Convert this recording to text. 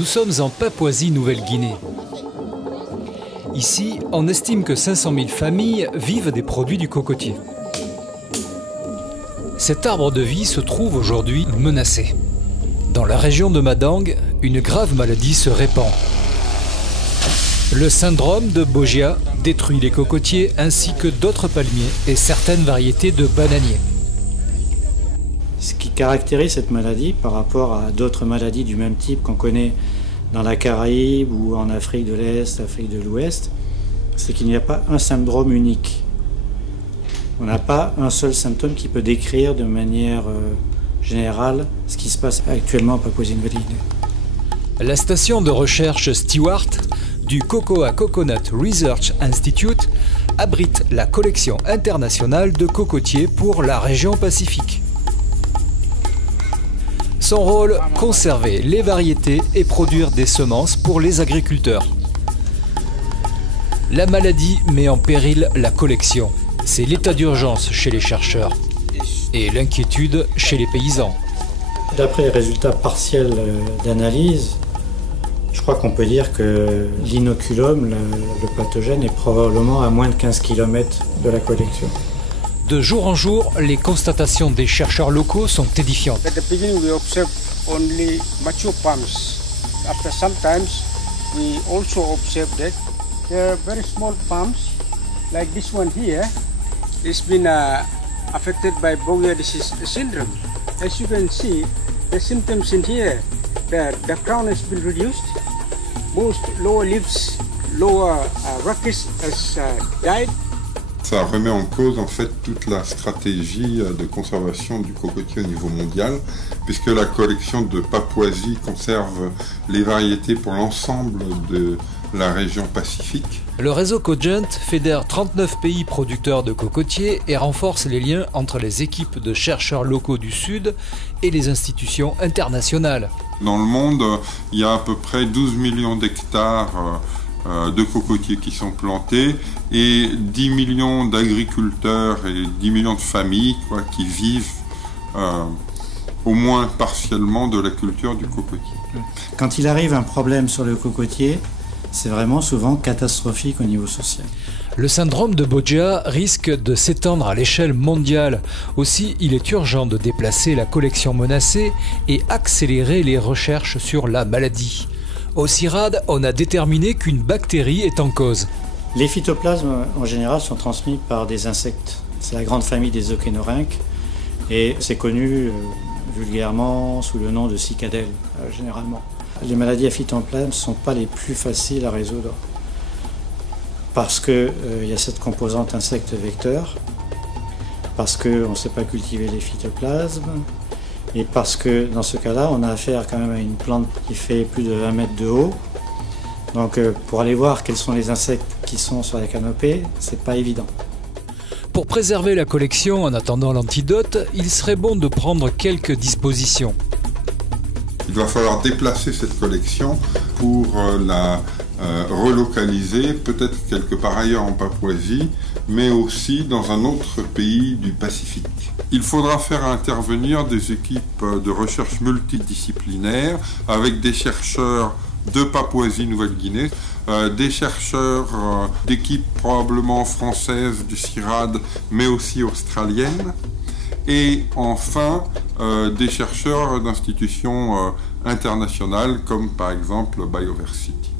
Nous sommes en Papouasie-Nouvelle-Guinée. Ici, on estime que 500 000 familles vivent des produits du cocotier. Cet arbre de vie se trouve aujourd'hui menacé. Dans la région de Madang, une grave maladie se répand. Le syndrome de Bogia détruit les cocotiers ainsi que d'autres palmiers et certaines variétés de bananiers. Ce qui caractérise cette maladie par rapport à d'autres maladies du même type qu'on connaît dans la Caraïbe ou en Afrique de l'Est, Afrique de l'Ouest, c'est qu'il n'y a pas un syndrome unique. On n'a pas un seul symptôme qui peut décrire de manière générale ce qui se passe actuellement en Papouasie-Nouvelle-Guinée. La station de recherche Stewart du Cocoa Coconut Research Institute abrite la collection internationale de cocotiers pour la région Pacifique. Son rôle, conserver les variétés et produire des semences pour les agriculteurs. La maladie met en péril la collection. C'est l'état d'urgence chez les chercheurs et l'inquiétude chez les paysans. D'après les résultats partiels d'analyse, je crois qu'on peut dire que l'inoculum, le pathogène, est probablement à moins de 15 km de la collection. De jour en jour, les constatations des chercheurs locaux sont édifiantes. At the beginning, we observed only mature palms. After some times, we also observed that there are very small palms, like this one here. It's been affected by Bogia disease syndrome. As you can see, the symptoms in here, the crown has been reduced. Most lower leaves, lower rachis has died. Ça remet en cause en fait toute la stratégie de conservation du cocotier au niveau mondial, puisque la collection de Papouasie conserve les variétés pour l'ensemble de la région Pacifique. Le réseau Cogent fédère 39 pays producteurs de cocotiers et renforce les liens entre les équipes de chercheurs locaux du Sud et les institutions internationales. Dans le monde, il y a à peu près 12 millions d'hectares de cocotiers qui sont plantés et 10 millions d'agriculteurs et 10 millions de familles qui vivent au moins partiellement de la culture du cocotier. Quand il arrive un problème sur le cocotier, c'est vraiment souvent catastrophique au niveau social. Le syndrome de Bogia risque de s'étendre à l'échelle mondiale. Aussi, il est urgent de déplacer la collection menacée et accélérer les recherches sur la maladie. Au CIRAD, on a déterminé qu'une bactérie est en cause. Les phytoplasmes, en général, sont transmis par des insectes. C'est la grande famille des océnorynques et c'est connu vulgairement sous le nom de cicadelle, généralement. Les maladies à phytoplasme ne sont pas les plus faciles à résoudre parce qu'il y a cette composante insecte-vecteur, parce qu'on ne sait pas cultiver les phytoplasmes, et parce que dans ce cas-là, on a affaire quand même à une plante qui fait plus de 20 mètres de haut. Donc pour aller voir quels sont les insectes qui sont sur la canopée, c'est pas évident. Pour préserver la collection en attendant l'antidote, il serait bon de prendre quelques dispositions. Il va falloir déplacer cette collection pour la relocaliser, peut-être quelque part ailleurs en Papouasie, mais aussi dans un autre pays du Pacifique. Il faudra faire intervenir des équipes de recherche multidisciplinaires avec des chercheurs de Papouasie-Nouvelle-Guinée, des chercheurs d'équipes probablement françaises du CIRAD, mais aussi australiennes, et enfin des chercheurs d'institutions internationales comme par exemple Bioversity.